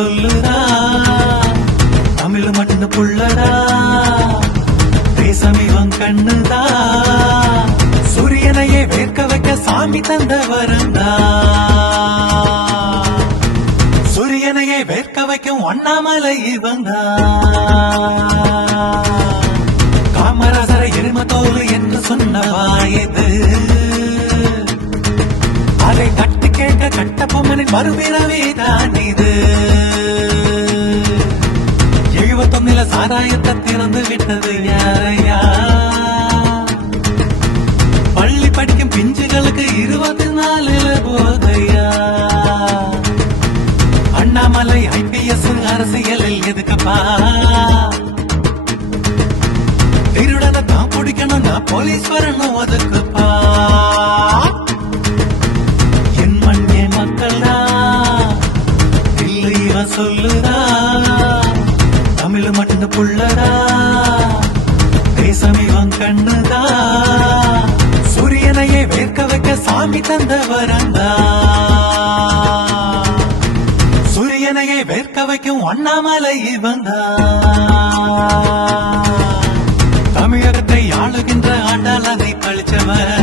சொல்லுதா தமிழ் மண்ணு புள்ளடா தேசம் இவன் கண்ணுதா சூரியனையே வேர்க்க வைக்க சாமி தந்த வரந்தா சூரியனையே வேர்க்க வைக்கும் அண்ணாமலை இவந்தா காமராசரை எருமத்தோடு என்று சொன்ன வாயது அதை தட்டு கேட்க கட்டபொம்மனின் மறுபிறவே தான் இது 71 சாராயத்தை திறந்து விட்டது யாரையா பள்ளி படிக்கும் பிஞ்சுகளுக்கு 24 போதையா அண்ணாமலை IPS அரசியலில் எதுக்குப்பா திருடனை தான் பிடிக்கணும்னா போலீஸ் வரணும் அதுக்குப்பா என் மண் என் மக்கள்டா இல்லைய சொல்லுதா தமிழ் மண்ணு புள்ளடா தேசம் இவன் கண்ணுதா சூரியனையே வேர்க்க வைக்க சாமி தந்த வரந்தா சூரியனையே வேர்க்க வைக்கும் அண்ணாமலை இவந்தா தமிழகத்தை ஆளுகின்ற ஆண்டாளனை கழிச்சவன்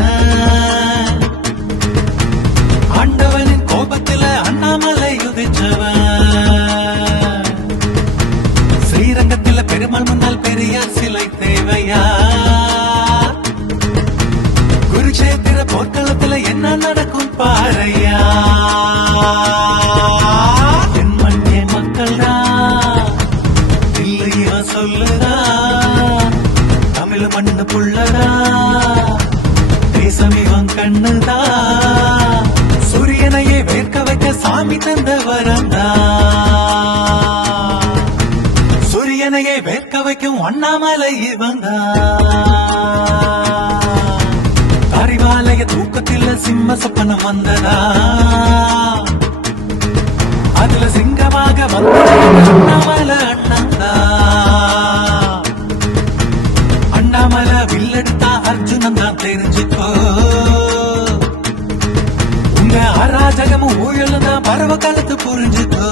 ஆண்டவனின் கோபத்தில அண்ணாமலை உதிச்சவன் ஸ்ரீரங்கத்தில பெருமாள் முன்னால் பெரியார் சிலை தேவையா குருஷேத்திர போர்க்களத்துல என்ன நடக்கும் பாறையா என் மண் என் மக்கள்டா இல்லையா சொல்லுதா தமிழ் மண்ணு புள்ளடா தேசம் இவன் கண்ணுதா சூரியனையே வேர்க்க வைக்க சாமி தந்த வரந்தா சூரியனையே வேர்க்க வைக்கும் அண்ணாமலை இவந்தா அறிவாலய தூக்கத்தில் சிம்ம சொப்பனம் வந்ததா அதுல சிங்கமாக வந்தது அண்ணாமலை அண்ணந்தா அண்ணாமலை வில்லெடுத்தா அர்ஜுனன் தான் தெரிஞ்சுக்கோ உங்க அராஜகமும் ஊழலும் தான் பரவ காலத்து புரிஞ்சுக்கோ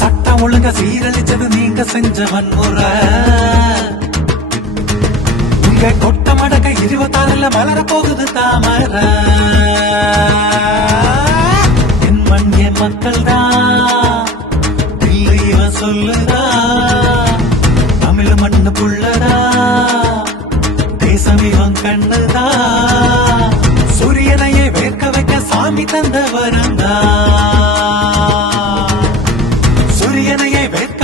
சட்டம் ஒழுங்க சீரழிச்சது நீங்க செஞ்ச வன்முறை உங்க கொட்ட மடக்க 26 மலர போகுது தாமர என் மண் என் மக்கள்டா இல்லைய சொல்லுதா தமிழ் மண்ணு புள்ளடா தேசம் இவன் கண்ணுதா சூரியனையே வேர்க்க வைக்க சாமி தந்த வரந்தா சூரியனையே வேர்க்க